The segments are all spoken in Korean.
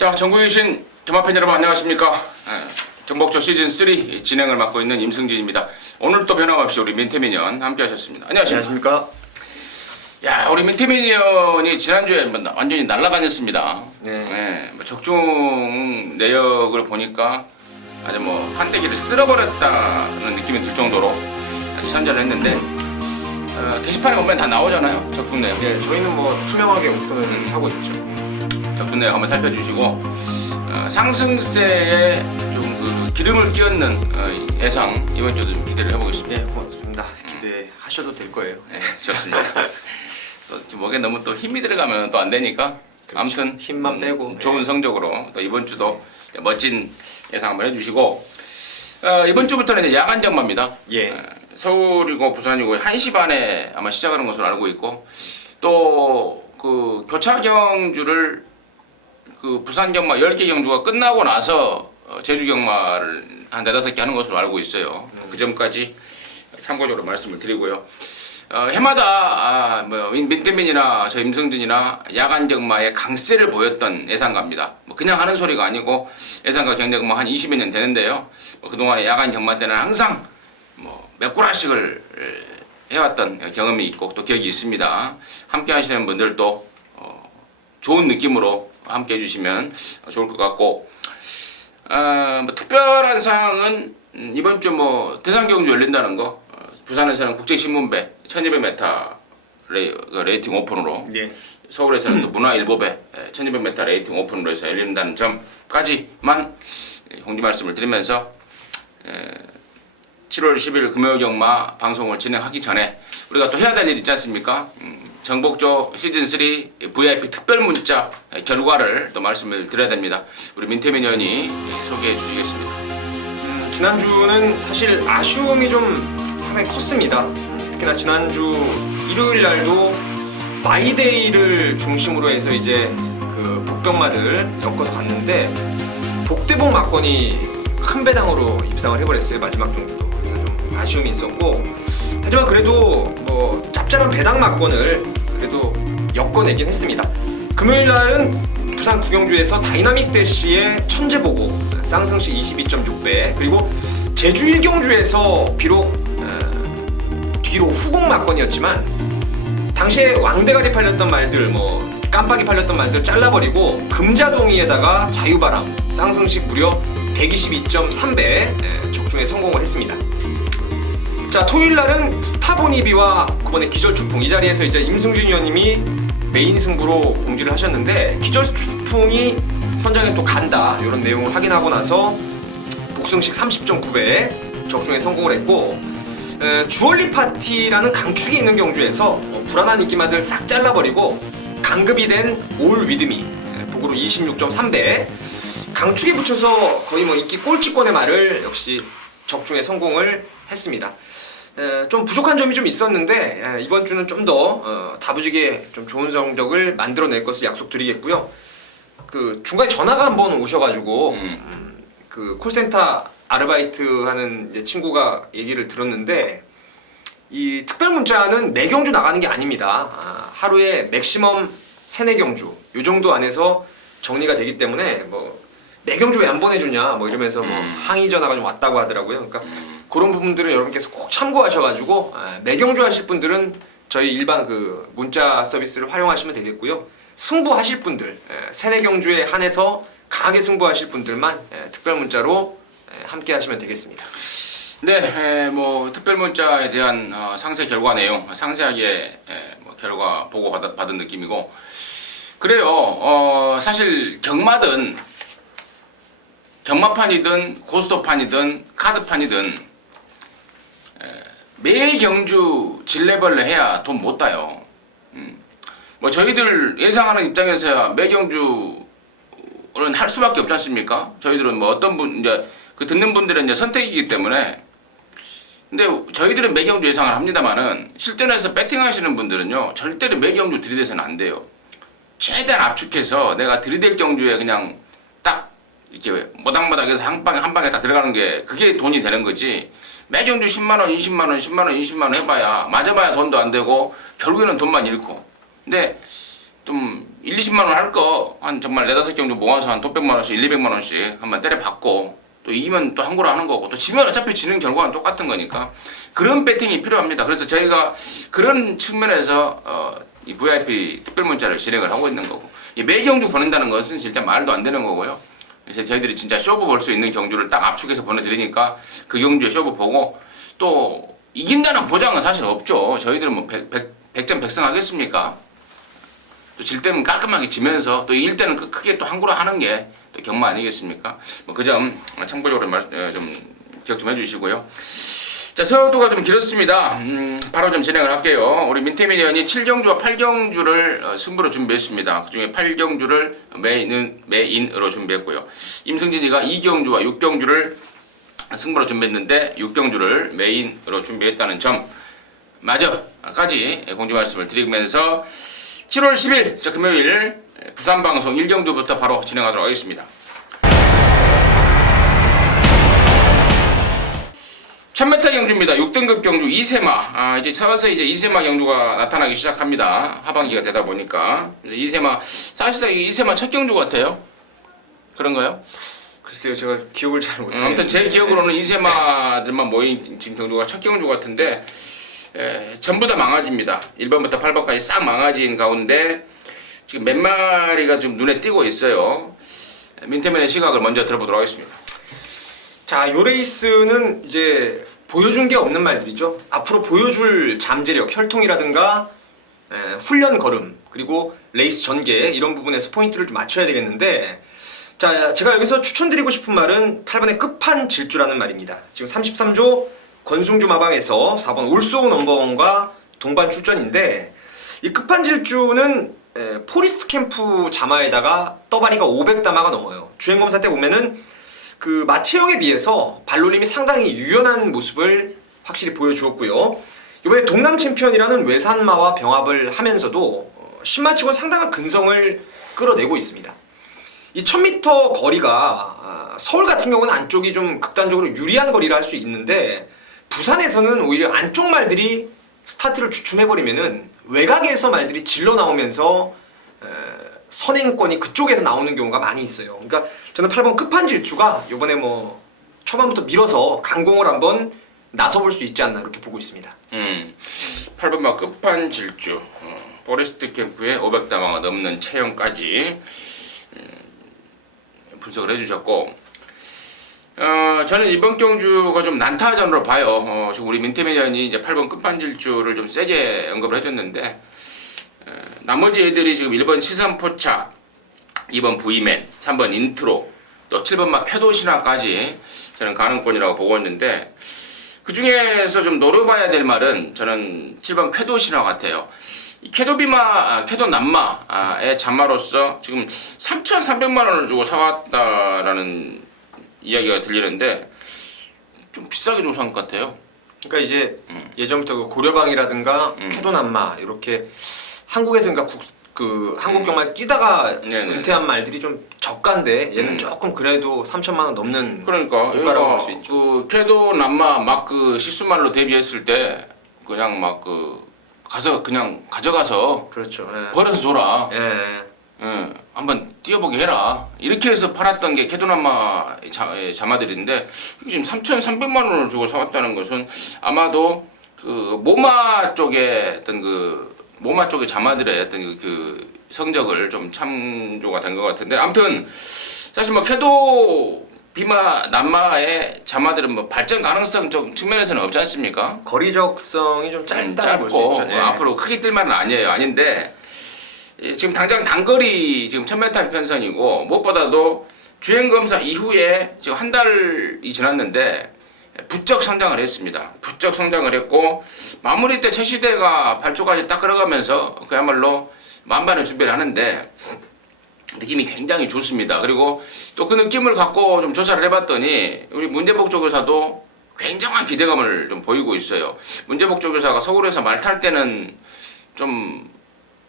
자, 전국에 계신 경마팬 여러분 안녕하십니까? 정복조 시즌3 진행을 맡고 있는 임승진입니다. 오늘 또 변함없이 우리 민태민위원 함께 하셨습니다. 안녕하십니까? 야, 우리 민태민위원이 지난주에 완전히 날아다녔습니다. 네. 뭐 적중 내역을 보니까 아주 뭐 판때기를 쓸어버렸다는 느낌이 들 정도로 아주 선전을 했는데 게시판에 보면 다 나오잖아요. 적중 내역. 네, 저희는 뭐 투명하게 오픈을 하고 있죠. 적중 내역 한번 살펴주시고 상승세에 좀 그 기름을 끼얹는 예상 이번 주도 좀 기대를 해보겠습니다. 네, 고맙습니다. 기대하셔도 될 거예요. 네, 좋습니다. 또 목에 너무 또 힘이 들어가면 또 안 되니까 그렇죠. 아무튼 힘만 빼고 좋은 성적으로 또 이번 주도 멋진 예상 한번 해주시고 이번 주부터는 이제 야간 경마입니다. 예. 서울이고 부산이고 1시 반에 아마 시작하는 것으로 알고 있고 또 그 교차 경주를 그 부산 경마 10개 경주가 끝나고 나서 제주 경마를 한 4-5개 하는 것으로 알고 있어요. 그 점까지 참고적으로 말씀을 드리고요. 해마다 뭐 민태민이나 저 임성진이나 야간 경마의 강세를 보였던 예상가입니다. 뭐 그냥 하는 소리가 아니고 예상가 경력 뭐 한 20여 년 되는데요. 그동안에 야간 경마 때는 항상 뭐 몇 구라씩을 해왔던 경험이 있고 또 기억이 있습니다. 함께 하시는 분들도 좋은 느낌으로 함께 해주시면 좋을 것 같고 뭐 특별한 사항은 이번 주 뭐 대상경주 열린다는 거 부산에서는 국제신문배 1200m 레이팅 오픈으로 예. 서울에서는 또 문화일보배 1200m 레이팅 오픈으로 해서 열린다는 점까지만 공지 말씀을 드리면서 7월 10일 금요일 경마 방송을 진행하기 전에 우리가 또 해야 될 일 있지 않습니까? 정복조 시즌3 VIP 특별 문자 결과를 또 말씀을 드려야 됩니다. 우리 민태민 의원이 소개해 주시겠습니다. 지난주는 사실 아쉬움이 좀 상당히 컸습니다. 특히나 지난주 일요일 날도 마이데이를 중심으로 해서 이제 그 복병마들 엮어서 갔는데 복대복 막건이 큰 배당으로 입상을 해버렸어요. 마지막 경주도. 그래서 좀 아쉬움이 있었고 하지만 그래도 뭐 짭짤한 배당 막건을 그래도 엮어내긴 했습니다. 금요일 날은 부산 구경주에서 다이나믹 대시의 천재보고 쌍승시 22.6배 그리고 제주 1경주에서 비록 뒤로 후공 막건이었지만 당시에 왕대가리 팔렸던 말들 뭐 깜빡이 팔렸던 말들 잘라버리고 금자동이에다가 자유바람 쌍승시 무려 122.3배 적중에 성공을 했습니다. 자, 토요일 날은 스타보니비와 9번의 기절추풍 이 자리에서 이제 임승진 의원님이 메인 승부로 공지를 하셨는데 기절추풍이 현장에 또 간다 이런 내용을 확인하고 나서 복승식 30.9배 적중에 성공을 했고 주얼리 파티라는 강축이 있는 경주에서 불안한 인기마들 싹 잘라버리고 강급이 된 올 위드미 복으로 26.3배 강축에 붙여서 거의 뭐 인기 꼴찌권의 말을 역시 적중에 성공을 했습니다. 좀 부족한 점이 좀 있었는데 이번 주는 좀 더 다부지게 좀 좋은 성적을 만들어낼 것을 약속드리겠고요. 그 중간에 전화가 한번 오셔가지고 그 콜센터 아르바이트 하는 이제 친구가 얘기를 들었는데 이 특별 문자는 매 경주 나가는 게 아닙니다. 하루에 맥시멈 3-4경주 요 정도 안에서 정리가 되기 때문에 뭐 매 경주 왜 안 보내주냐 뭐 이러면서 뭐 항의 전화가 좀 왔다고 하더라고요. 그러니까 그런 부분들은 여러분께서 꼭 참고하셔가지고 매경주 하실 분들은 저희 일반 그 문자 서비스를 활용하시면 되겠고요. 승부하실 분들 3-4경주에 한해서 강하게 승부하실 분들만 특별 문자로 함께 하시면 되겠습니다. 네, 뭐 특별 문자에 대한 상세 결과 내용 상세하게 뭐 결과 보고 받은 느낌이고 그래요. 사실 경마판이든 고스톱판이든 카드판이든 매 경주 질레벌레 해야 돈 못 따요. 뭐 저희들 예상하는 입장에서야 매 경주는 할 수밖에 없지 않습니까? 저희들은 뭐 어떤 분 이제 그 듣는 분들은 이제 선택이기 때문에 근데 저희들은 매 경주 예상을 합니다만은 실전에서 배팅하시는 분들은요 절대로 매 경주 들이대서는 안 돼요. 최대한 압축해서 내가 들이댈 경주에 그냥 딱 이렇게 모닥모닥해서 한 방에 다 들어가는 게 그게 돈이 되는 거지. 매경주 10만원, 20만원, 10만원, 20만원 해봐야 맞아봐야 돈도 안 되고 결국에는 돈만 잃고. 근데 좀 1, 20만 원 할 거 한 정말 4-5경주 모아서 한 돈 100만 원씩 200만 원씩 한번 때려 받고 또 이기면 또 한고로 하는 거고 또 지면 어차피 지는 결과는 똑같은 거니까 그런 배팅이 필요합니다. 그래서 저희가 그런 측면에서 이 VIP 특별 문자를 진행을 하고 있는 거고 매 경주 보낸다는 것은 진짜 말도 안 되는 거고요. 그래서 저희들이 진짜 쇼부 볼 수 있는 경주를 딱 압축해서 보내드리니까 그 경주에 쇼부 보고 또 이긴다는 보장은 사실 없죠. 저희들은 뭐 100점 100승 하겠습니까? 또 질 때는 깔끔하게 지면서 또 이길 때는 크게 또 한구로 하는 게 또 경마 아니겠습니까? 뭐 그 점 참고적으로 좀 기억 좀 해주시고요. 자, 서두가 좀 길었습니다. 바로 좀 진행을 할게요. 우리 민태민 의원이 7경주와 8경주를 승부로 준비했습니다. 그 중에 8경주를 메인으로 준비했고요. 임승진이가 2경주와 6경주를 승부로 준비했는데 6경주를 메인으로 준비했다는 점 마저까지 공지 말씀을 드리면서 7월 10일 금요일 부산방송 1경주부터 바로 진행하도록 하겠습니다. 천메타 경주입니다. 6등급 경주 이세마. 이제 서서히 이제 이세마 경주가 나타나기 시작합니다. 하반기가 되다 보니까. 그래서 이세마, 사실상 이세마 첫 경주 같아요. 그런가요? 글쎄요, 제가 기억을 잘 못해요. 아무튼 제 기억으로는 이세마들만 모인 지금 경주가 첫 경주 같은데, 전부 다 망아지입니다. 1번부터 8번까지 싹 망아진 가운데, 지금 몇 마리가 좀 눈에 띄고 있어요. 민태민의 시각을 먼저 들어보도록 하겠습니다. 자, 요 레이스는 이제 보여준 게 없는 말들이죠. 앞으로 보여줄 잠재력, 혈통이라든가 훈련 걸음, 그리고 레이스 전개 이런 부분에서 포인트를 좀 맞춰야 되겠는데, 자, 제가 여기서 추천드리고 싶은 말은 8번의 끝판 질주라는 말입니다. 지금 33조 권승주 마방에서 4번 올소우 넘버원과 동반 출전인데, 이 끝판 질주는 포리스트 캠프 자마에다가 떠바리가 500다마가 넘어요. 주행검사 때 보면은 그 마체형에 비해서 발놀림이 상당히 유연한 모습을 확실히 보여주었고요. 이번에 동남 챔피언이라는 외산마와 병합을 하면서도 신마치고는 상당한 근성을 끌어내고 있습니다. 이 1000m 거리가 서울 같은 경우는 안쪽이 좀 극단적으로 유리한 거리를 할 수 있는데, 부산에서는 오히려 안쪽 말들이 스타트를 주춤해버리면은 외곽에서 말들이 질러 나오면서 선행권이 그쪽에서 나오는 경우가 많이 있어요. 그러니까 저는 8번 끝판 질주가 이번에 뭐 초반부터 밀어서 강공을 한번 나서볼 수 있지 않나 이렇게 보고 있습니다. 8번마 끝판 질주, 포레스트 캠프에 500다마가 넘는 체형까지 분석을 해주셨고, 저는 이번 경주가 좀 난타전으로 봐요. 지금 우리 민태민 의원이 이제 8번 끝판 질주를 좀 세게 언급을 해줬는데, 나머지 애들이 지금 1번 시선포착, 2번 부이맨, 3번 인트로, 또 7번마 쾌도 신화까지 저는 가능권이라고 보고 있는데, 그 중에서 좀 노려봐야 될 말은 저는 7번 쾌도 신화 같아요. 이 쾌도 남마의 잠마로서 지금 3,300만 원을 주고 사왔다라는 이야기가 들리는데 좀 비싸게 주고 산 것 같아요. 그러니까 이제 예전부터 그 고려방이라든가 쾌도남마 이렇게 한국에서 그러니까 한국 경마에 뛰다가 은퇴한 말들이 좀 저가인데 얘는 조금 그래도 3천만 원 넘는 그러니까 고가라고 볼 수 있죠. 그 쾌도 남마 막 그 실수말로 데뷔했을 때 그냥 막 그냥 가져가서 그렇죠. 버려서 줘라. 예. 한번 뛰어보게 해라. 이렇게 해서 팔았던 게 캐도남마 자마들인데 지금 3,300만 원을 주고 사왔다는 것은 아마도 그 모마 쪽에 모마 쪽의 자마들의 어떤 그 성적을 좀 참조가 된 것 같은데, 아무튼 사실 뭐 캐도 비마 남마의 자마들은 뭐 발전 가능성 쪽 측면에서는 없지 않습니까? 거리적성이 좀 짧다고 볼 수 짧고 있죠. 예. 앞으로 크게 뜰 말은 아닌데 지금 당장 단거리 지금 1000m 편성이고, 무엇보다도 주행검사 이후에 지금 한 달이 지났는데 부쩍 성장을 했습니다. 부쩍 성장을 했고, 마무리 때 최시대가 8초까지 딱 끌어가면서 그야말로 만반의 준비를 하는데 느낌이 굉장히 좋습니다. 그리고 또 그 느낌을 갖고 좀 조사를 해봤더니 우리 문재복 조교사도 굉장한 기대감을 좀 보이고 있어요. 문재복 조교사가 서울에서 말 탈 때는 좀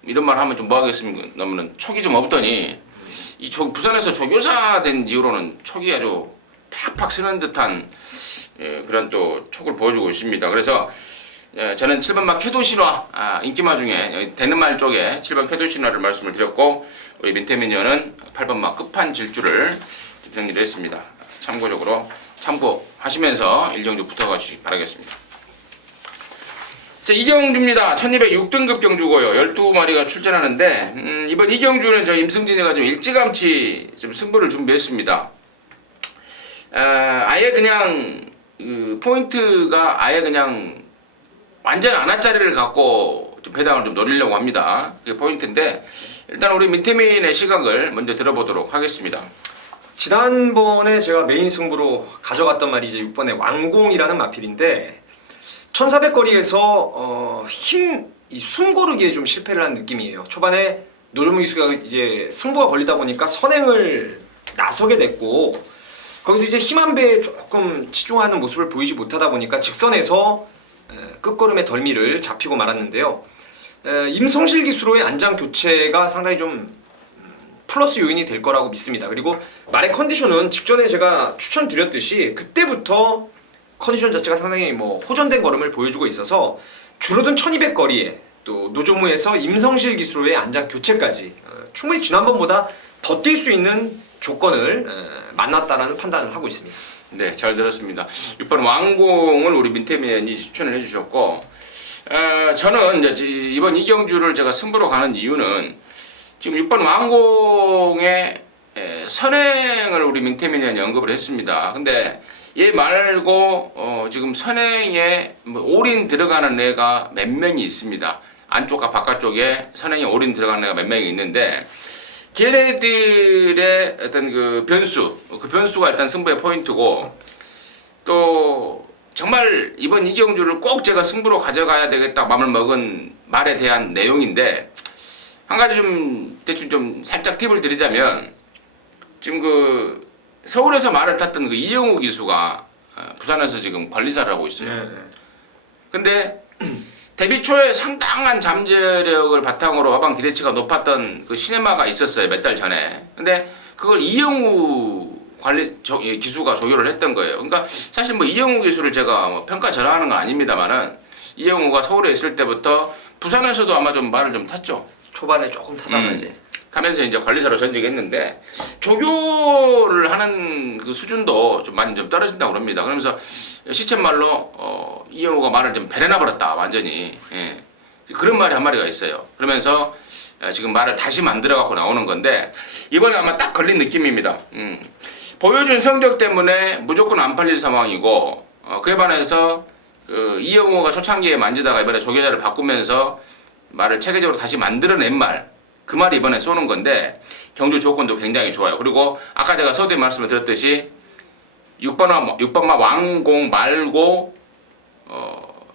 이런 말 하면 좀 뭐 하겠습니까? 너무는 촉이 좀 없더니 부산에서 조교사 된 이후로는 촉이 아주 팍팍 쓰는 듯한 그런 또 촉을 보여주고 있습니다. 그래서 저는 7번마 쾌도신화 인기마 중에 되는 말 쪽에 7번 쾌도신화를 말씀을 드렸고 우리 민태민녀는 8번마 끝판질주를 정리를 했습니다. 참고적으로 참고하시면서 일경주 붙어가 주시기 바라겠습니다. 자, 이경주입니다. 1206등급 경주고요. 12마리가 출전하는데 이번 이경주는 저 임승진이가 좀 일찌감치 좀 승부를 준비했습니다. 아예 그냥 포인트가 아예 그냥 완전 안아짜리를 갖고 좀 배당을 좀 노리려고 합니다. 그게 포인트인데 일단 우리 민태민의 시각을 먼저 들어보도록 하겠습니다. 지난번에 제가 메인 승부로 가져갔던 말이 이제 6번의 왕공이라는 마필인데 1400거리에서 숨 고르기에 좀 실패를 한 느낌이에요. 초반에 노조무 기수가 이제 승부가 걸리다 보니까 선행을 나서게 됐고 거기서 이제 힘한 배에 조금 치중하는 모습을 보이지 못하다 보니까 직선에서 끝걸음의 덜미를 잡히고 말았는데요. 임성실 기수로의 안장 교체가 상당히 좀 플러스 요인이 될 거라고 믿습니다. 그리고 말의 컨디션은 직전에 제가 추천드렸듯이 그때부터 컨디션 자체가 상당히 호전된 걸음을 보여주고 있어서 줄어든 1200거리에 또 노조무에서 임성실 기수로의 안장 교체까지 충분히 지난번보다 더 뛸 수 있는 조건을 만났다라는 판단을 하고 있습니다. 네, 잘 들었습니다. 6번 왕공을 우리 민태민이 추천을 해주셨고 저는 이제 이번 이경주를 제가 승부로 가는 이유는 지금 6번 왕공의 선행을 우리 민태민이 언급을 했습니다. 근데 얘 말고 지금 선행에 올인 들어가는 애가 몇 명이 있습니다. 안쪽과 바깥쪽에 선행에 올인 들어가는 애가 몇 명이 있는데 걔네들의 어떤 그 변수가 일단 승부의 포인트고 또 정말 이번 이경주를 꼭 제가 승부로 가져가야 되겠다 마음을 먹은 말에 대한 내용인데 한 가지 좀 대충 좀 살짝 팁을 드리자면 지금 서울에서 말을 탔던 그 이영우 기수가 부산에서 지금 관리사를 하고 있어요. 근데 데뷔 초에 상당한 잠재력을 바탕으로 화방 기대치가 높았던 그 시네마가 있었어요. 몇 달 전에. 근데 그걸 이영우 기수가 조율을 했던 거예요. 그러니까 사실 이영우 기수를 제가 평가절하하는 건 아닙니다만은 이영우가 서울에 있을 때부터 부산에서도 아마 좀 말을 좀 탔죠. 초반에 조금 타다가 이제 하면서 이제 관리사로 전직했는데 조교를 하는 그 수준도 좀 많이 좀 떨어진다고 합니다. 그러면서 시쳇말로 이영우가 말을 좀 배려나 버렸다 완전히 그런 말이 한 마리가 있어요. 그러면서 지금 말을 다시 만들어 갖고 나오는 건데 이번에 아마 딱 걸린 느낌입니다. 보여준 성적 때문에 무조건 안 팔릴 상황이고 그에 반해서 그 이영우가 초창기에 만지다가 이번에 조교자를 바꾸면서 말을 체계적으로 다시 만들어낸 그 말이 이번에 쏘는 건데 경주 조건도 굉장히 좋아요. 그리고 아까 제가 서두에 말씀을 드렸듯이 6번마 왕공 말고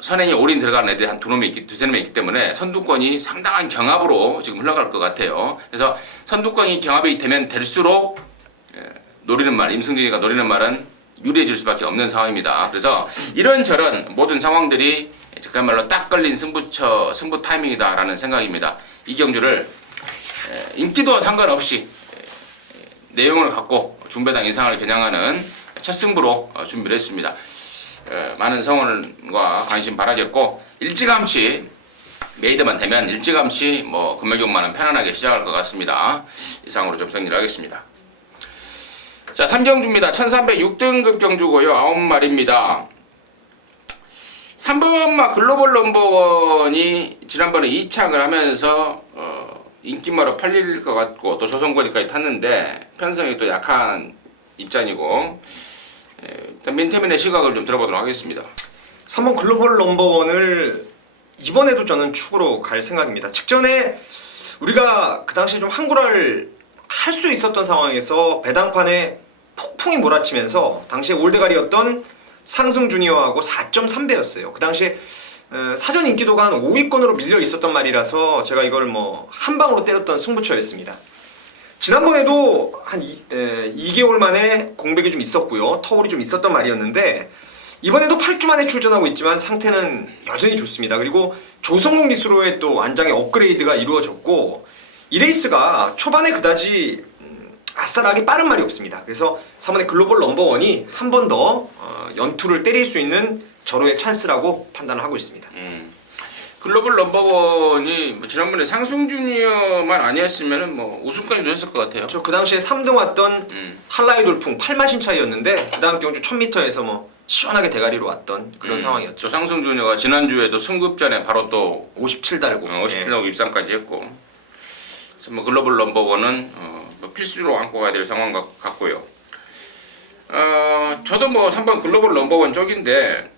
선행이 올인 들어가는 애들이 한 두세 놈이 있기 때문에 선두권이 상당한 경합으로 지금 흘러갈 것 같아요. 그래서 선두권이 경합이 되면 될수록 노리는 말, 임승진이가 노리는 말은 유리해질 수밖에 없는 상황입니다. 그래서 이런저런 모든 상황들이 그야말로 딱 걸린 승부 타이밍이다라는 생각입니다. 이 경주를 인기도와 상관없이 내용을 갖고 중배당 이상을 겨냥하는 첫 승부로 준비를 했습니다. 많은 성원과 관심 바라겠고 일찌감치 메이드만 되면 일찌감치 금매경만은 편안하게 시작할 것 같습니다. 이상으로 좀 정리를 하겠습니다. 자, 3경주입니다. 1306등급 경주고요. 9마리입니다. 3번마 글로벌 넘버원이 지난번에 2창을 하면서 인기마로 팔릴 것 같고 또 조선권이까지 탔는데 편성이 또 약한 입장이고 일단 민태민의 시각을 좀 들어보도록 하겠습니다. 3번 글로벌 넘버원을 이번에도 저는 축으로 갈 생각입니다. 직전에 우리가 그 당시에 좀 항구를 할 수 있었던 상황에서 배당판에 폭풍이 몰아치면서 당시에 올드가리였던 상승 주니어하고 4.3배였어요. 그 당시에 사전 인기도가 한 5위권으로 밀려 있었던 말이라서 제가 이걸 한 방으로 때렸던 승부처였습니다. 지난번에도 한 2개월 만에 공백이 좀 있었고요. 터울이 좀 있었던 말이었는데 이번에도 8주 만에 출전하고 있지만 상태는 여전히 좋습니다. 그리고 조성용 기수로의 또 안장의 업그레이드가 이루어졌고 이 레이스가 초반에 그다지 아싸라하게 빠른 말이 없습니다. 그래서 3번의 글로벌 넘버원이 한 번 더 연투를 때릴 수 있는 절호의 찬스라고 판단을 하고 있습니다. 글로벌 넘버원이 뭐 지난번에 상승 주니어만 아니었으면은 뭐 우승까지도 했을 것 같아요. 그 당시에 3등 왔던 한라이 돌풍 8마신 차이였는데 그 다음 경주 1000m에서 뭐 시원하게 대가리로 왔던 그런 상황이었죠. 저 상승 주니어가 지난주에도 승급전에 바로 또 57 달고 57 달고 입상까지 했고, 그래서 뭐 글로벌 넘버원은 뭐 필수로 안고 가야 될 상황 같고요. 저도 뭐 3번 글로벌 넘버원 쪽인데,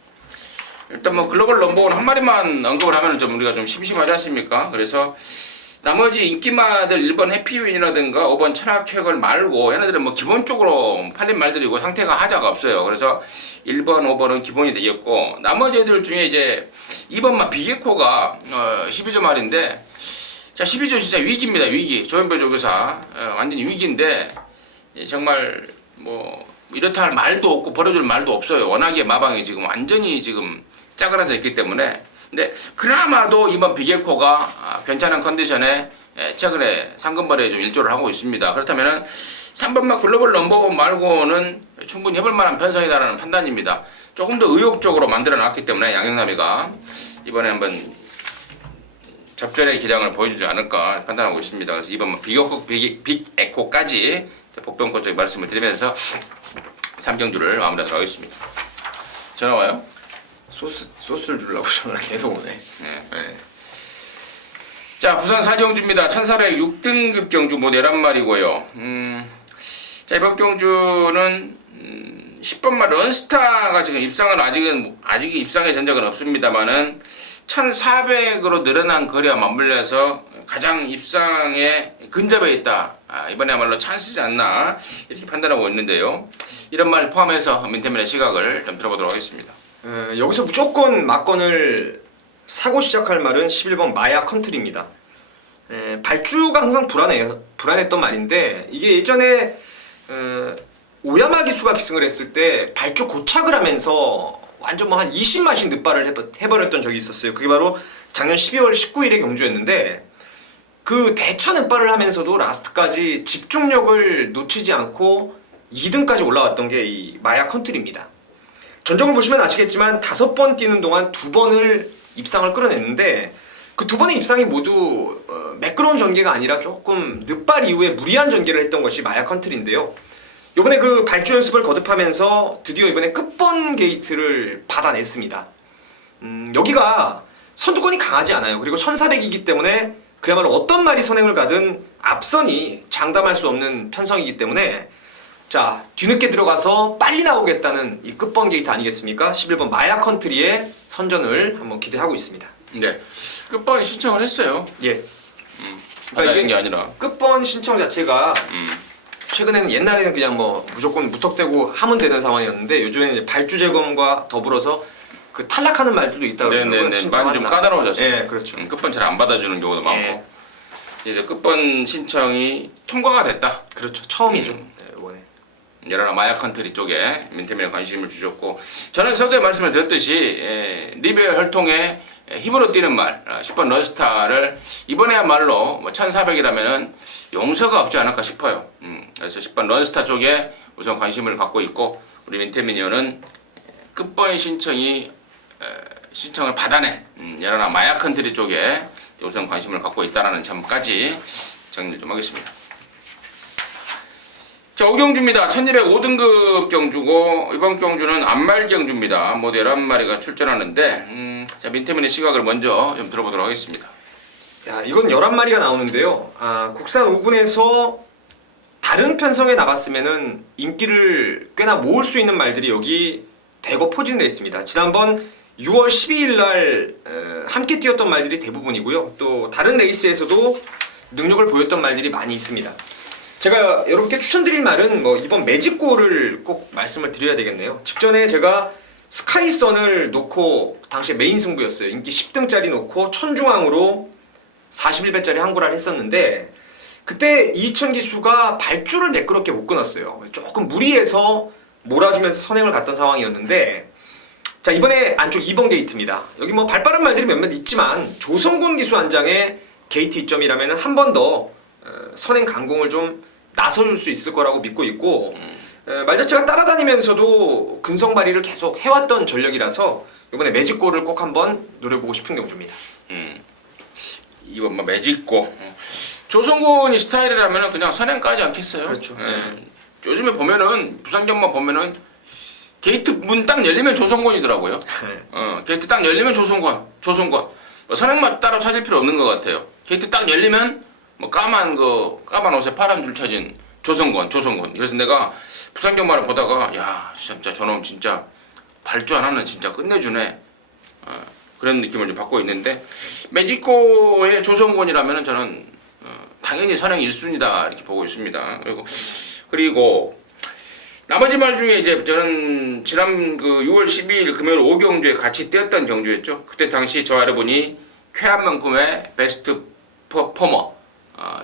일단 뭐 글로벌 넘버원 한 마리만 언급을 하면 좀 우리가 좀 심심하지 않습니까? 그래서 나머지 인기마들 1번 해피윈이라든가 5번 천하쾌걸 말고 얘네들은 뭐 기본적으로 팔린 말들이고 상태가 하자가 없어요. 그래서 1번, 5번은 기본이 되겠고, 나머지 애들 중에 이제 2번만 비게코가 12조 말인데, 자 12조 진짜 위기입니다. 위기. 조현배 조교사 완전히 위기인데, 정말 뭐 이렇다 할 말도 없고 버려줄 말도 없어요. 워낙에 마방이 지금 완전히 지금 짜그라져 있기 때문에. 근데 그나마도 이번 비게코가 괜찮은 컨디션에 최근에 상금거래에 좀 일조를 하고 있습니다. 그렇다면은 3번만 글로벌 넘버원 말고는 충분히 해볼 만한 편성이다라는 판단입니다. 조금 더 의욕적으로 만들어 놨기 때문에 양영남이가 이번에 한번 접전의 기량을 보여주지 않을까 판단하고 있습니다. 그래서 이번 빅에코까지 복병코 쪽에 말씀을 드리면서 3경주를 마무리하도록 하겠습니다. 전화 와요? 소스를 주려고 전화가 계속 오네. 네. 자, 부산 4경주입니다. 1406등급 경주 뭐 11마리고요. 자, 이번 경주는 10번마 런스타가 지금 입상은 아직 입상의 전적은 없습니다만은 1400으로 늘어난 거리와 맞물려서 가장 입상에 근접해 있다. 이번에야말로 찬스지 않나 이렇게 판단하고 있는데요. 이런 말 포함해서 민태민의 시각을 좀 들어보도록 하겠습니다. 여기서 무조건 막건을 사고 시작할 말은 11번 마야 컨트리입니다. 발주가 항상 불안했던 말인데, 이게 예전에 오야마 기수가 기승을 했을 때 발주 고착을 하면서 완전 뭐 한 20마씩 늑발을 해버렸던 적이 있었어요. 그게 바로 작년 12월 19일의 경주였는데, 그 대차 늑발을 하면서도 라스트까지 집중력을 놓치지 않고 2등까지 올라왔던 게 이 마야 컨트리입니다. 전적을 보시면 아시겠지만 5번 뛰는 동안 2번을 입상을 끌어냈는데, 그 2번의 입상이 모두 매끄러운 전개가 아니라 조금 늑발 이후에 무리한 전개를 했던 것이 마야 컨트리인데요. 이번에 그 발주 연습을 거듭하면서 드디어 이번에 끝번 게이트를 받아냈습니다. 여기가 선두권이 강하지 않아요. 그리고 1400이기 때문에 그야말로 어떤 말이 선행을 가든 앞선이 장담할 수 없는 편성이기 때문에, 자, 뒤늦게 들어가서 빨리 나오겠다는 이 끝번 게이트 아니겠습니까? 11번 마야 컨트리의 선전을 한번 기대하고 있습니다. 네, 끝번 신청을 했어요. 예. 그러니까 이게 아니라 끝번 신청 자체가 최근에는, 옛날에는 그냥 뭐 무조건 무턱대고 하면 되는 상황이었는데, 요즘에는 이제 발주 재검과 더불어서 그 탈락하는 말들도 있다고 그러고요. 네네네, 많이 좀 까다로워졌어요. 네, 그렇죠. 끝번 잘 안 받아주는 경우도 많고, 이제 끝번 신청이 통과가 됐다. 그렇죠. 처음이죠. 이번에. 여러 마야 컨트리 쪽에 민태민에 관심을 주셨고, 저는 서두에 말씀을 드렸듯이 리베어 혈통에 힘으로 뛰는 말 10번 런스타를 이번에야말로 뭐 1400이라면은 용서가 없지 않을까 싶어요. 그래서 10번 런스타 쪽에 우선 관심을 갖고 있고, 우리 민태민이어는 끝번 신청을 받아낸 여러 마야 컨트리 쪽에 우선 관심을 갖고 있다라는 점까지 정리 좀 하겠습니다. 자, 5경주입니다. 1205등급 경주고, 이번 경주는 안말 경주입니다. 모두 11마리가 출전하는데, 자, 민태민의 시각을 먼저 좀 들어보도록 하겠습니다. 야, 이건 11마리가 나오는데요. 국산 5군에서 다른 편성에 나갔으면은 인기를 꽤나 모을 수 있는 말들이 여기 대거 포진되어 있습니다. 지난번 6월 12일 날 함께 뛰었던 말들이 대부분이고요. 또 다른 레이스에서도 능력을 보였던 말들이 많이 있습니다. 제가 여러분께 추천드릴 말은 뭐 이번 매직골을 꼭 말씀을 드려야 되겠네요. 직전에 제가 스카이선을 놓고, 당시에 메인 승부였어요. 인기 10등짜리 놓고 천중앙으로 41배짜리 항구를 했었는데, 그때 이천 기수가 발주를 매끄럽게 못 끊었어요. 조금 무리해서 몰아주면서 선행을 갔던 상황이었는데, 자, 이번에 안쪽 2번 게이트입니다. 여기 뭐 발빠른 말들이 몇몇 있지만 조성군 기수 한 장의 게이트 이점이라면 한 번 더 선행 강공을 좀 나서줄 수 있을 거라고 믿고 있고, 말 자체가 따라다니면서도 근성 발휘를 계속 해왔던 전력이라서 이번에 매직골을 꼭 한번 노려보고 싶은 경주입니다. 이번 뭐 매직고 조성곤이 스타일이라면 그냥 선행까지 않겠어요? 그렇죠. 요즘에 보면은 부산경마 보면은 게이트 문 딱 열리면 조성곤이더라고요. 게이트 딱 열리면 조성곤. 뭐 선행만 따로 찾을 필요 없는 것 같아요. 게이트 딱 열리면 뭐 까만 옷에 파란 줄 쳐진 조성곤. 그래서 내가 부산경마를 보다가 야 진짜 저놈 진짜 발주 안 하는 진짜 끝내주네. 그런 느낌을 좀 받고 있는데 매직고의 조성곤이라면은 저는 당연히 선행 1순위다 이렇게 보고 있습니다. 그리고 나머지 말 중에 이제 저는 지난 그 6월 12일 금요일 5경주에 같이 뛰었던 경주였죠. 그때 당시 저 여러분이 쾌한명품의 베스트 퍼포머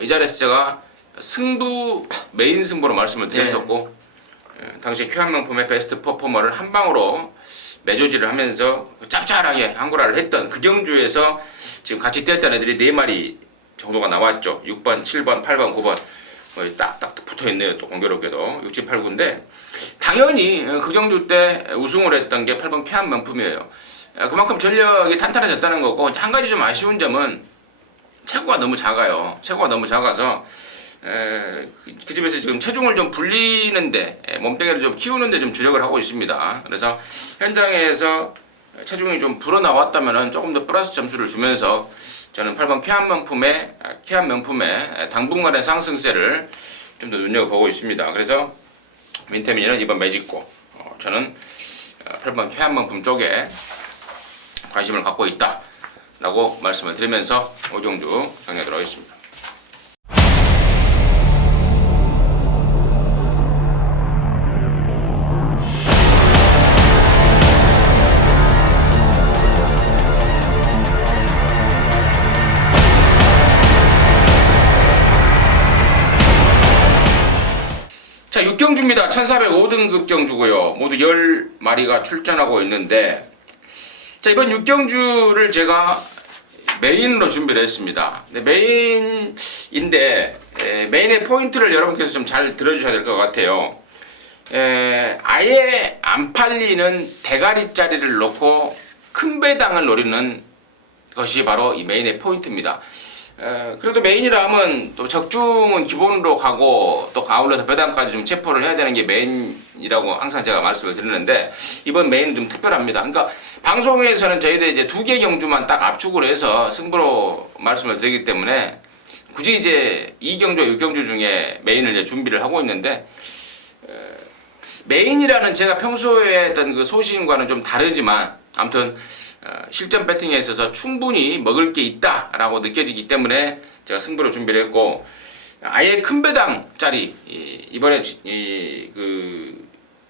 이 자리에서 제가 승부 메인 승부로 말씀을 드렸었고 당시 쾌한명품의 베스트 퍼포머를 한 방으로 매조지를 하면서 짭짤하게 한구라를 했던 그 경주에서 지금 같이 뛰었던 애들이 4마리 정도가 나왔죠. 6번, 7번, 8번, 9번 딱딱 붙어있네요. 또 공교롭게도 6, 7, 8, 9인데 당연히 그 경주 때 우승을 했던 게 8번 쾌한명품이에요. 그만큼 전력이 탄탄해졌다는 거고 한 가지 좀 아쉬운 점은 체구가 너무 작아요. 체구가 너무 작아서 그 집에서 지금 체중을 좀 불리는데 몸뚱이를 좀 키우는데 좀 주력을 하고 있습니다. 그래서 현장에서 체중이 좀 불어나왔다면 조금 더 플러스 점수를 주면서 저는 8번 쾌한명품의 당분간의 상승세를 좀 더 눈여겨보고 있습니다. 그래서 민태민이는 이번 매직고 저는 8번 쾌한명품 쪽에 관심을 갖고 있다 라고 말씀을 드리면서 오경주 정리하도록 하겠습니다. 자, 6경주입니다. 1405등급 경주고요. 모두 10마리가 출전하고 있는데 자, 이번 6경주를 제가 메인으로 준비를 했습니다. 메인인데 메인의 포인트를 여러분께서 좀 잘 들어주셔야 될 것 같아요. 아예 안 팔리는 대가리짜리를 놓고 큰 배당을 노리는 것이 바로 이 메인의 포인트입니다. 그래도 메인이라 하면 또 적중은 기본으로 가고 또 아울러서 배당까지 좀 체포를 해야 되는 게 메인이라고 항상 제가 말씀을 드리는데 이번 메인은 좀 특별합니다. 그러니까 방송에서는 저희들이 이제 2개 경주만 딱 압축을 해서 승부로 말씀을 드리기 때문에 굳이 이제 2경주, 6경주 중에 메인을 이제 준비를 하고 있는데 메인이라는 제가 평소에 했던 그 소신과는 좀 다르지만 아무튼 실전 배팅에 있어서 충분히 먹을 게 있다라고 느껴지기 때문에 제가 승부를 준비를 했고 아예 큰 배당짜리 이번에 그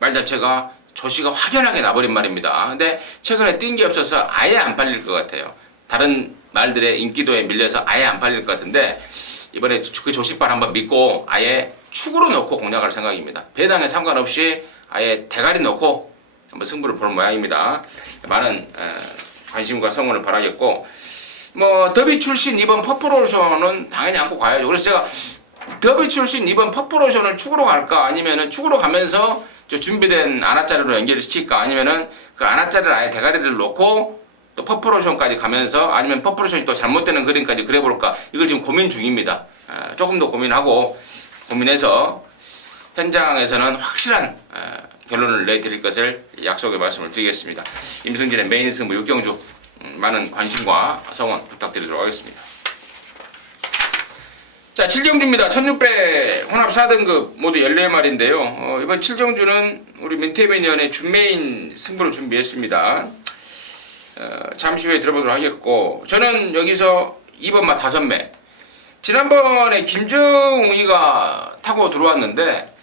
말 자체가 조시가 확연하게 나버린 말입니다. 근데 최근에 뛴 게 없어서 아예 안 팔릴 것 같아요. 다른 말들의 인기도에 밀려서 아예 안 팔릴 것 같은데 이번에 그 조시발 한번 믿고 아예 축으로 넣고 공략할 생각입니다. 배당에 상관없이 아예 대가리 넣고 한번 승부를 보는 모양입니다. 많은 관심과 성원을 바라겠고 뭐 더비 출신 이번 퍼프로션은 당연히 안고 가야죠. 그래서 제가 더비 출신 이번 퍼프로션을 축으로 갈까 아니면은 축으로 가면서 저 준비된 아나짜리로 연결을 시킬까 아니면은 그 아나짜리를 아예 대가리를 놓고 또 퍼프로션까지 가면서 아니면 퍼프로션이 또 잘못되는 그림까지 그려볼까 이걸 지금 고민 중입니다. 조금 더 고민해서 현장에서는 확실한 결론을 내드릴 것을 약속의 말씀을 드리겠습니다. 임승진의 메인 승부 6경주 많은 관심과 성원 부탁드리도록 하겠습니다. 자, 7경주입니다. 1600 혼합 4등급 모두 14마리인데요. 이번 7경주는 우리 민태민위원의 준메인 승부를 준비했습니다. 잠시 후에 들어보도록 하겠고 저는 여기서 2번마 5매 지난번에 김정우이가 타고 들어왔는데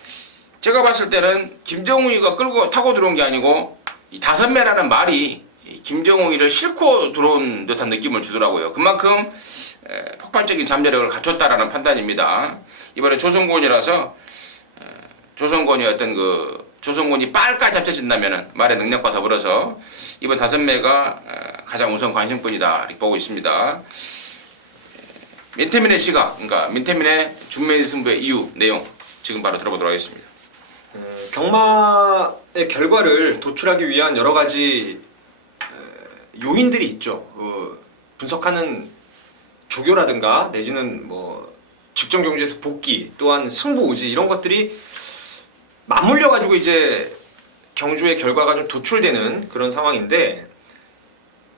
제가 봤을 때는 김정우이가 타고 들어온 게 아니고 이 5매라는 말이 김정우이를 싣고 들어온 듯한 느낌을 주더라고요. 그만큼 폭발적인 잠재력을 갖췄다라는 판단입니다. 이번에 조성곤이라서 조성곤이 조성곤이 빨까지 합쳐진다면 말의 능력과 더불어서 이번 5매가 가장 우선 관심뿐이다 이렇게 보고 있습니다. 민태민의 시각, 그러니까 민태민의 준메인 승부의 이유, 내용 지금 바로 들어보도록 하겠습니다. 경마의 결과를 도출하기 위한 여러 가지 요인들이 있죠. 분석하는 조교라든가 내지는 뭐 직전 경주에서 복귀 또한 승부 의지 이런 것들이 맞물려 가지고 이제 경주의 결과가 좀 도출되는 그런 상황인데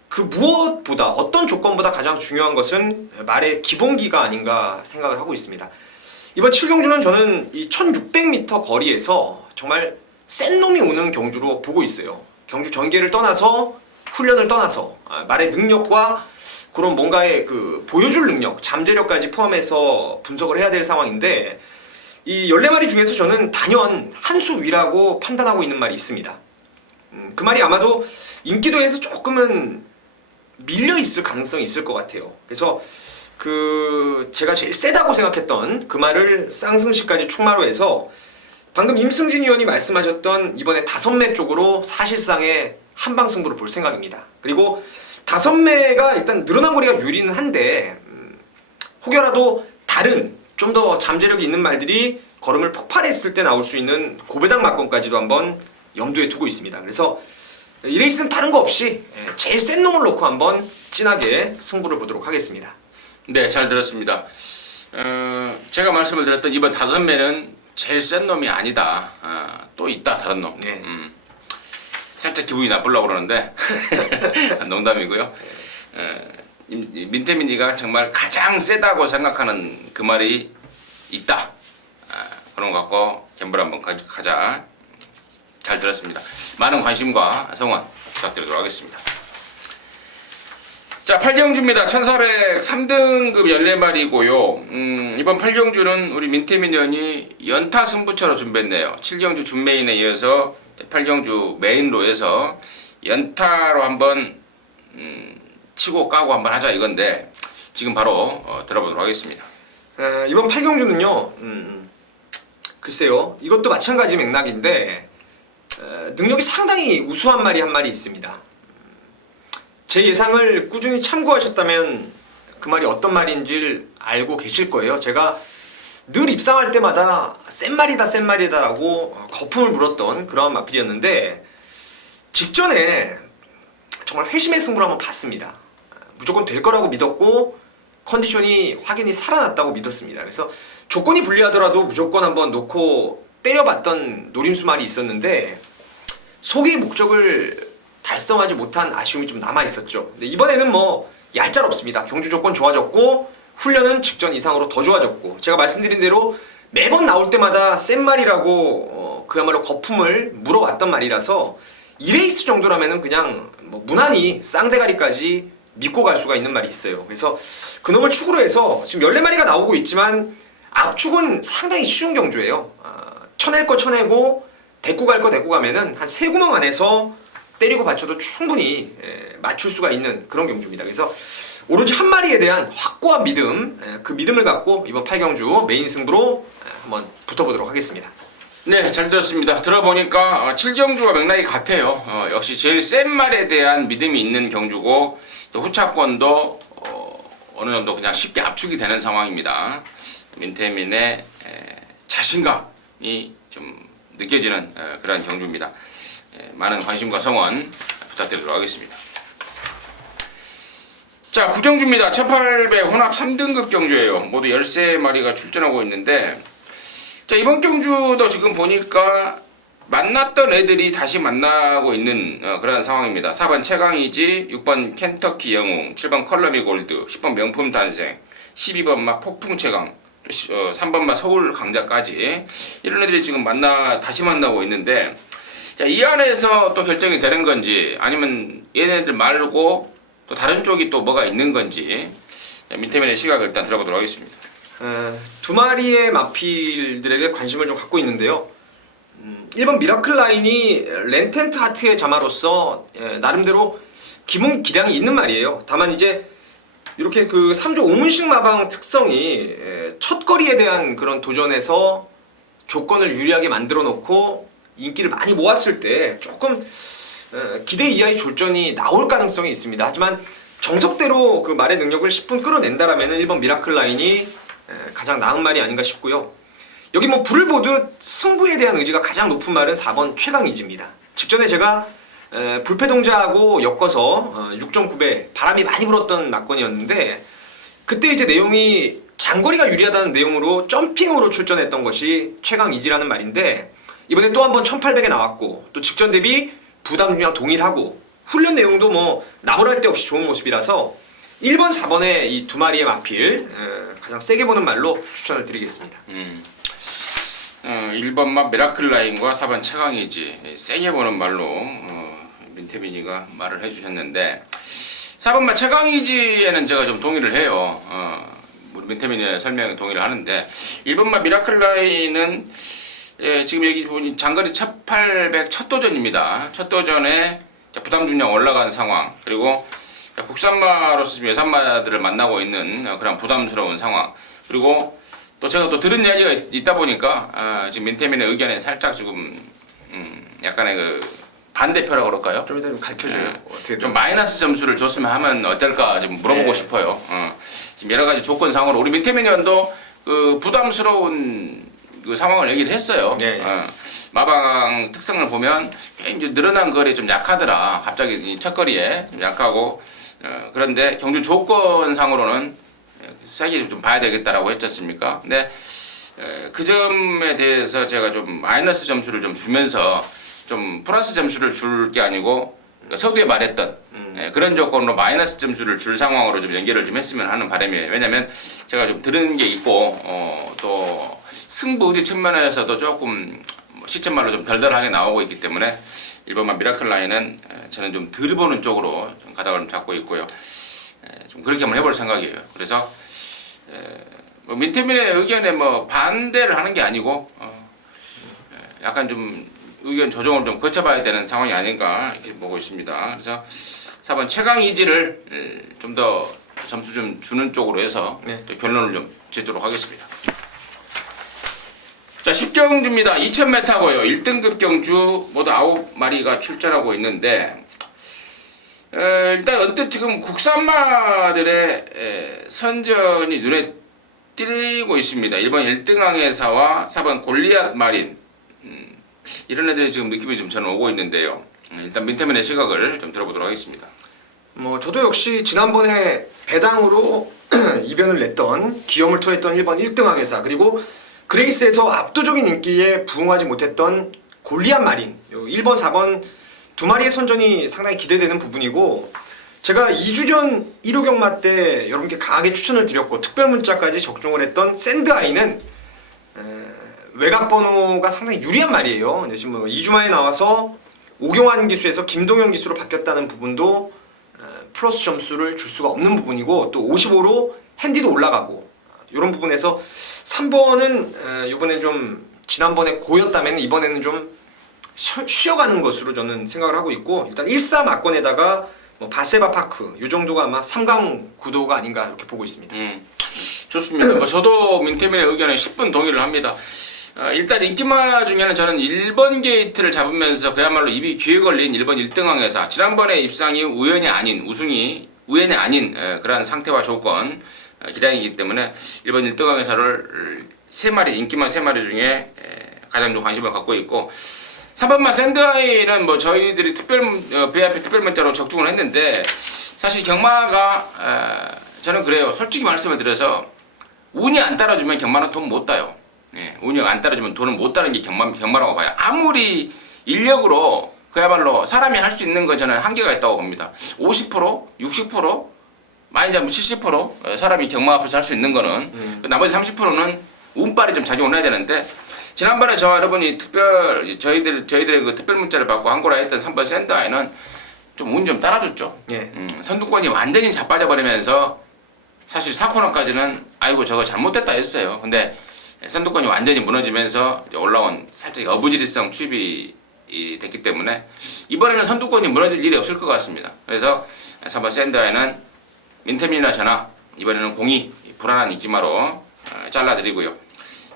그 무엇보다 어떤 조건보다 가장 중요한 것은 말의 기본기가 아닌가 생각을 하고 있습니다. 이번 7경주는 저는 이 1600m 거리에서 정말 센 놈이 오는 경주로 보고 있어요. 경주 전개를 떠나서 훈련을 떠나서 말의 능력과 그런 뭔가의 그 보여줄 능력, 잠재력까지 포함해서 분석을 해야 될 상황인데 이 14마리 중에서 저는 단연 한 수 위라고 판단하고 있는 말이 있습니다. 그 말이 아마도 인기도에서 조금은 밀려 있을 가능성이 있을 것 같아요. 그래서 그 제가 제일 세다고 생각했던 그 말을 쌍승시까지 충마로 해서 방금 임승진 의원이 말씀하셨던 이번에 5매 쪽으로 사실상의 한방 승부를 볼 생각입니다. 그리고 5매가 일단 늘어난 거리가 유리는 한데 혹여라도 다른 좀 더 잠재력이 있는 말들이 걸음을 폭발했을 때 나올 수 있는 고배당 막건까지도 한번 염두에 두고 있습니다. 그래서 이 레이스는 다른 거 없이 제일 센 놈을 놓고 한번 진하게 승부를 보도록 하겠습니다. 네, 잘 들었습니다. 제가 말씀을 드렸던 이번 5매는 제일 센 놈이 아니다. 또 있다, 다른 놈. 네. 살짝 기분이 나쁘려고 그러는데 농담이고요. 민태민이가 정말 가장 세다고 생각하는 그 말이 있다. 그런 거 갖고 갬블 한번 가자. 잘 들었습니다. 많은 관심과 성원 부탁드리도록 하겠습니다. 자, 8경주입니다. 1403등급 14마리고요. 이번 8경주는 우리 민태민 의원이 연타 승부처로 준비했네요. 7경주 준메인에 이어서 8경주 메인로에서 연타로 한번 치고 까고 한번 하자 이건데 지금 바로 들어보도록 하겠습니다. 이번 8경주는요. 글쎄요. 이것도 마찬가지 맥락인데 능력이 상당히 우수한 말이 한 마리 있습니다. 제 예상을 꾸준히 참고하셨다면 그 말이 어떤 말인지를 알고 계실 거예요. 제가 늘 입상할 때마다 센 말이다라고 거품을 불었던 그런 마필이었는데 직전에 정말 회심의 승부를 한번 봤습니다. 무조건 될 거라고 믿었고 컨디션이 확연히 살아났다고 믿었습니다. 그래서 조건이 불리하더라도 무조건 한번 놓고 때려봤던 노림수 말이 있었는데 소개의 목적을 달성하지 못한 아쉬움이 좀 남아있었죠. 근데 이번에는 뭐 얄짤없습니다. 경주 조건 좋아졌고 훈련은 직전 이상으로 더 좋아졌고 제가 말씀드린 대로 매번 나올 때마다 센 말이라고 그야말로 거품을 물어왔던 말이라서 이 레이스 정도라면은 그냥 뭐 무난히 쌍대가리까지 믿고 갈 수가 있는 말이 있어요. 그래서 그놈을 축으로 해서 지금 14마리가 나오고 있지만 앞축은 상당히 쉬운 경주예요. 쳐낼 거 쳐내고 데리고 갈 거 데리고 가면은 한 3구멍 안에서 때리고 받쳐도 충분히 맞출 수가 있는 그런 경주입니다. 그래서 오로지 한 마리에 대한 확고한 믿음, 그 믿음을 갖고 이번 8경주 메인 승부로 한번 붙어보도록 하겠습니다. 네, 잘 들었습니다. 들어보니까 7경주와 맥락이 같아요. 역시 제일 센 말에 대한 믿음이 있는 경주고 또 후차권도 어느 정도 그냥 쉽게 압축이 되는 상황입니다. 민태민의 자신감이 좀 느껴지는 그런 경주입니다. 많은 관심과 성원 부탁드리도록 하겠습니다. 자, 9경주입니다. 1800 혼합 3등급 경주예요. 모두 13마리가 출전하고 있는데 자, 이번 경주도 지금 보니까 만났던 애들이 다시 만나고 있는 그런 상황입니다. 4번 최강이지, 6번 켄터키 영웅, 7번 컬러미 골드, 10번 명품 탄생, 12번 막 폭풍 최강, 3번 막 서울 강자까지 이런 애들이 지금 다시 만나고 있는데 자, 이 안에서 또 결정이 되는 건지 아니면 얘네들 말고 또 다른 쪽이 또 뭐가 있는 건지 민태민의 시각을 일단 들어보도록 하겠습니다. 두 마리의 마필들에게 관심을 좀 갖고 있는데요. 1번 미라클 라인이 렌텐트 하트의 자마로서 나름대로 기본 기량이 있는 말이에요. 다만 이제 이렇게 그 3조 5문식 마방 특성이 첫 거리에 대한 그런 도전에서 조건을 유리하게 만들어 놓고 인기를 많이 모았을 때 조금 기대 이하의 졸전이 나올 가능성이 있습니다. 하지만 정석대로 그 말의 능력을 10분 끌어낸다라면 1번 미라클 라인이 가장 나은 말이 아닌가 싶고요. 여기 뭐 불을 보듯 승부에 대한 의지가 가장 높은 말은 4번 최강이지입니다. 직전에 제가 불패 동작하고 엮어서 6.9배 바람이 많이 불었던 막건이었는데 그때 이제 내용이 장거리가 유리하다는 내용으로 점핑으로 출전했던 것이 최강 이지라는 말인데 이번에 또 한 번 1800에 나왔고 또 직전 대비 부담 중량 동일하고 훈련 내용도 뭐 나무랄 데 없이 좋은 모습이라서 1번, 4번의 이 두 마리의 마필 가장 세게 보는 말로 추천을 드리겠습니다. 1번 막 미라클 라인과 4번 최강이지 세게 보는 말로 민태민이가 말을 해주셨는데 4번 말 최강이지에는 제가 좀 동의를 해요. 우리 민태민의 설명에 동의를 하는데 1번 말 미라클 라인은 지금 여기 보니 장거리 1800 첫 도전입니다. 첫 도전에 부담 중량 올라간 상황 그리고 국산마로서 지금 외산마들을 만나고 있는 그런 부담스러운 상황 그리고 또 제가 또 들은 이야기가 있다 보니까 지금 민태민의 의견에 살짝 지금 약간의 그 반대표라고 그럴까요? 좀 이따 좀 가르쳐줘요. 어떻게 좀 마이너스 점수를 줬으면 하면 어떨까 지금 물어보고 싶어요. 지금 여러 가지 조건상으로 우리 민태민 의원도 그 부담스러운 그 상황을 얘기를 했어요. 마방 특성을 보면 이제 늘어난 거리에 좀 약하더라. 갑자기 이 첫 거리에 좀 약하고 그런데 경주 조건상으로는 세게 좀 봐야 되겠다라고 했지 않습니까? 근데 그 점에 대해서 제가 좀 마이너스 점수를 좀 주면서 좀 플러스 점수를 줄 게 아니고 서두에 말했던 그런 조건으로 마이너스 점수를 줄 상황으로 좀 연결을 좀 했으면 하는 바람이에요. 왜냐면 제가 좀 들은 게 있고 또 승부 의지 측면에서도 조금 시점말로 좀 덜덜하게 나오고 있기 때문에 1번만 미라클 라인은 저는 좀 덜 보는 쪽으로 좀 가닥을 좀 잡고 있고요. 좀 그렇게 한번 해볼 생각이에요. 그래서 뭐 민태민의 의견에 뭐 반대를 하는 게 아니고 약간 좀 의견 조정을 좀 거쳐봐야 되는 상황이 아닌가 이렇게 보고 있습니다. 그래서 4번 최강 이지를 좀 더 점수 좀 주는 쪽으로 해서 또 결론을 좀 짓도록 하겠습니다. 자, 10경주입니다. 2000m고요. 1등급 경주 모두 9마리가 출전하고 있는데 일단 언뜻 지금 국산마들의 선전이 눈에 띄고 있습니다. 1번 1등항해사와 4번 골리앗 마린 이런 애들이 지금 느낌이 좀 저는 오고 있는데요. 일단 민태민의 시각을 좀 들어보도록 하겠습니다. 뭐 저도 역시 지난번에 배당으로 이변을 냈던 기염을 토했던 1번 1등항해사 그리고 그레이스에서 압도적인 인기에 부응하지 못했던 골리앗 마린 1번 4번 두 마리의 선전이 상당히 기대되는 부분이고 제가 2주 전 1호 경마 때 여러분께 강하게 추천을 드렸고 특별 문자까지 적중을 했던 샌드아이는 외곽 번호가 상당히 유리한 말이에요. 근데 지금 뭐 2주 만에 나와서 오경환 기수에서 김동현 기수로 바뀌었다는 부분도 플러스 점수를 줄 수가 없는 부분이고 또 55로 핸디도 올라가고 이런 부분에서 3번은 이번엔 좀 지난번에 고였다면 이번에는 좀 쉬어가는 것으로 저는 생각을 하고 있고 일단 1사 막권에다가 뭐 바세바 파크 이 정도가 아마 3강 구도가 아닌가 이렇게 보고 있습니다. 좋습니다. 뭐 저도 민태민의 의견에 10분 동의를 합니다. 일단 인기마 중에는 저는 1번 게이트를 잡으면서 그야말로 입이 귀에 걸린 1번 1등항해사 지난번에 입상이 우연이 아닌 우승이 우연이 아닌 그러한 상태와 조건 기량이기 때문에 1번 1등항해사를 3마리 인기마 3마리 중에 가장 좀 관심을 갖고 있고 3번만 샌드아이는 뭐 저희들이 VIP 특별 문자로 적중을 했는데 사실 경마가 저는 그래요. 솔직히 말씀을 드려서 운이 안 따라주면 경마는 돈 못 따요. 운이 안 따라주면 돈을 못 따는 게 경마라고 봐요. 아무리 인력으로 그야말로 사람이 할 수 있는 건 저는 한계가 있다고 봅니다. 50%, 60%, 많이 잡으면 70% 사람이 경마 앞에서 할 수 있는 거는 나머지 30%는 운빨이 좀 작용을 해야 되는데 지난번에 저 여러분이 저희들의 그 특별 문자를 받고 항고라 했던 3번 샌드아이는 좀 운 좀 따라줬죠. 선두권이 완전히 자빠져 버리면서 사실 4코너까지는 아이고 저거 잘못됐다 했어요. 근데 선두권이 완전히 무너지면서 이제 올라온 살짝 어부지리성 취입이 됐기 때문에 이번에는 선두권이 무너질 일이 없을 것 같습니다. 그래서 3번 샌드아이는 민태민이나 저나 이번에는 공이 불안한 인기마로 잘라드리고요.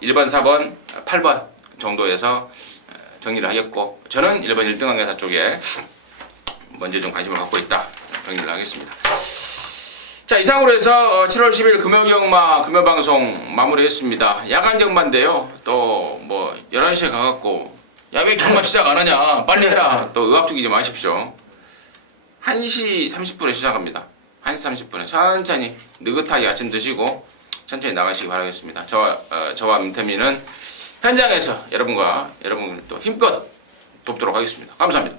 1번, 4번, 8번 정도에서 정리를 하겠고 저는 1번 1등항해사 쪽에 먼저 좀 관심을 갖고 있다 정리를 하겠습니다. 자, 이상으로 해서 7월 10일 금요경마 금요방송 마무리했습니다. 야간 경마인데요. 또 뭐 11시에 가갖고 야 왜 경마 시작 안 하냐 빨리 해라 또 의학 죽이지 마십시오. 1시 30분에 시작합니다. 1시 30분에 천천히 느긋하게 아침 드시고 천천히 나가시기 바라겠습니다. 저와 민태민은 현장에서 여러분 또 힘껏 돕도록 하겠습니다. 감사합니다.